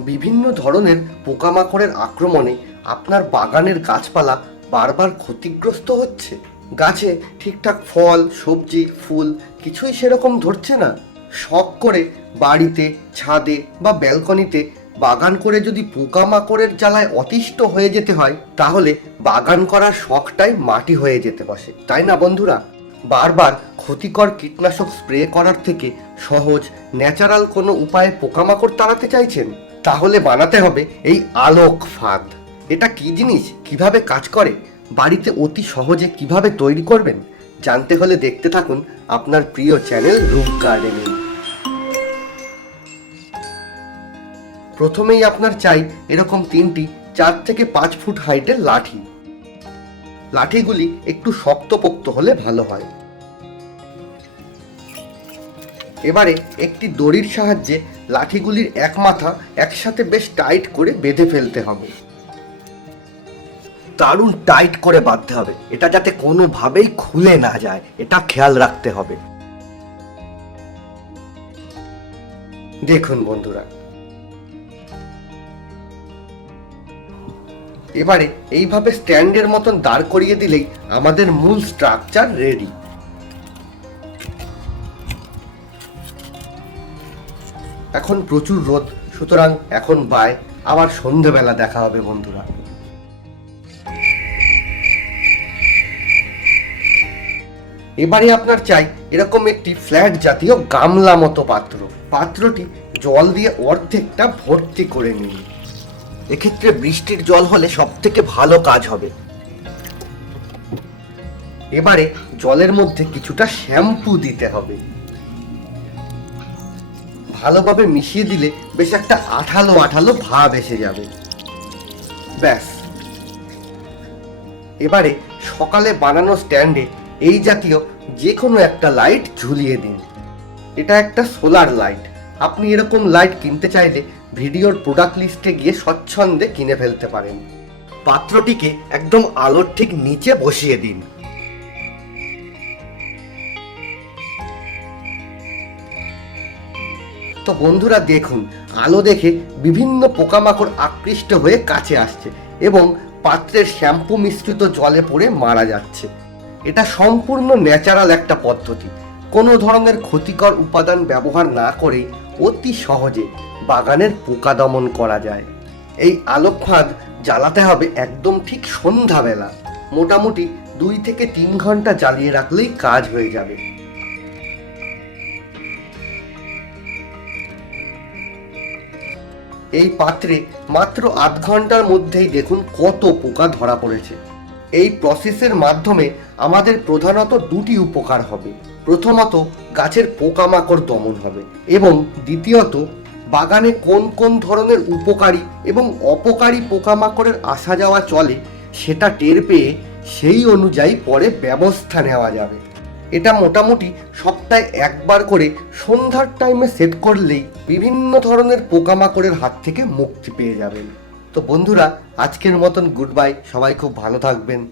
বিভিন্ন ধরনের পোকামাকড়ের আক্রমণে আপনার বাগানের গাছপালা বারবার ক্ষতিগ্রস্ত হচ্ছে। গাছে ঠিকঠাক ফল, সবজি, ফুল কিছুই সেরকম ধরছে না। শখ করে বাড়িতে, ছাদে বা ব্যালকনিতে বাগান করে যদি পোকামাকড়ের জ্বালায় অতিষ্ঠ হয়ে যেতে হয়, তাহলে বাগান করার শখটাই মাটি হয়ে যেতে বসে। তাই না বন্ধুরা? বারবার ক্ষতিকর কীটনাশক স্প্রে করার থেকে সহজ, ন্যাচারাল কোনো উপায়ে পোকামাকড় তাড়াতে চাইছেন? তাহলে বানাতে হবে এই আলোক ফাঁদ। এটা কি জিনিস? কীভাবে কাজ করে? বাড়িতে অতি সহজে কীভাবে তৈরি করবেন? জানতে হলে দেখতে থাকুন আপনার প্রিয় চ্যানেল রুম গার্ডেনিং। প্রথমেই আপনার চাই এরকম তিনটি চার থেকে পাঁচ ফুট হাইটের লাঠি। লাঠিগুলি একটু শক্তপোক্ত হলে ভালো হয়। এবারে একটি দড়ির সাহায্যে লাঠিগুলির এক মাথা একসাথে বেশ টাইট করে বেঁধে ফেলতে হবে। দারুণ টাইট করে বাঁধতে হবে। এটা যাতে কোনোভাবেই খুলে না যায়, এটা খেয়াল রাখতে হবে। দেখুন বন্ধুরা, এবারে এইভাবে স্ট্যান্ডের মতন দাঁড় করিয়ে দিলেই আমাদের মূল স্ট্রাকচার রেডি এখন প্রচুর রোদ, সুতরাং এখন বাই, আবার সন্ধেবেলা দেখা হবে বন্ধুরা। এবারে আপনার চাই এরকম একটি ফ্ল্যাট জাতীয় গামলা মতো পাত্র। পাত্রটি জল দিয়ে অর্ধেকটা ভর্তি করে নিন। এক্ষেত্রে বৃষ্টির জল হলে সব থেকে ভালো কাজ হবে। এবারে জলের মধ্যে কিছুটা শ্যাম্পু দিতে হবে। ভালোভাবে মিশিয়ে দিলে বেশ একটা আঠালো আঠালো ভাব এসে যাবে। ব্যাস। এবারে সকালে বানানো স্ট্যান্ডে এই জাতীয় যে কোনো একটা লাইট ঝুলিয়ে দিন। এটা একটা সোলার লাইট। আপনি এরকম লাইট কিনতে চাইলে ভিডিওর প্রোডাক্ট লিস্টে গিয়ে স্বচ্ছন্দে কিনে ফেলতে পারেন। পাত্রটিকে একদম আলোর ঠিক নিচে বসিয়ে দিন। তো বন্ধুরা দেখুন, আলো দেখে বিভিন্ন পোকামাকড় আকৃষ্ট হয়ে কাছে আসছে এবং পাত্রের শ্যাম্পু মিশ্রিত জলে পড়ে মারা যাচ্ছে। এটা সম্পূর্ণ ন্যাচারাল একটা পদ্ধতি। কোনো ধরনের ক্ষতিকর উপাদান ব্যবহার না করেই অতি সহজে বাগানের পোকা দমন করা যায়। এই আলোক ফাঁদ জ্বালাতে হবে একদম ঠিক সন্ধ্যাবেলা। মোটামুটি দুই থেকে তিন ঘণ্টা জ্বালিয়ে রাখলেই কাজ হয়ে যাবে। এই পাত্রে মাত্র আধ ঘণ্টার মধ্যেই দেখুন কত পোকা ধরা পড়েছে। এই প্রসেসের মাধ্যমে আমাদের প্রধানত দুটি উপকার হবে। প্রথমত, গাছের পোকামাকড় দমন হবে এবং দ্বিতীয়ত, বাগানে কোন কোন ধরনের উপকারী এবং অপকারী পোকামাকড়ের আসা যাওয়া চলে সেটা টের পেয়ে সেই অনুযায়ী পরে ব্যবস্থা নেওয়া যাবে। এটা মোটামুটি সপ্তাহে একবার করে সন্ধ্যার টাইমে সেট করলেই বিভিন্ন ধরনের পোকামাকড়ের হাত থেকে মুক্তি পেয়ে যাবেন। তো বন্ধুরা, আজকের মতন গুড বাই সবাই খুব ভালো থাকবেন।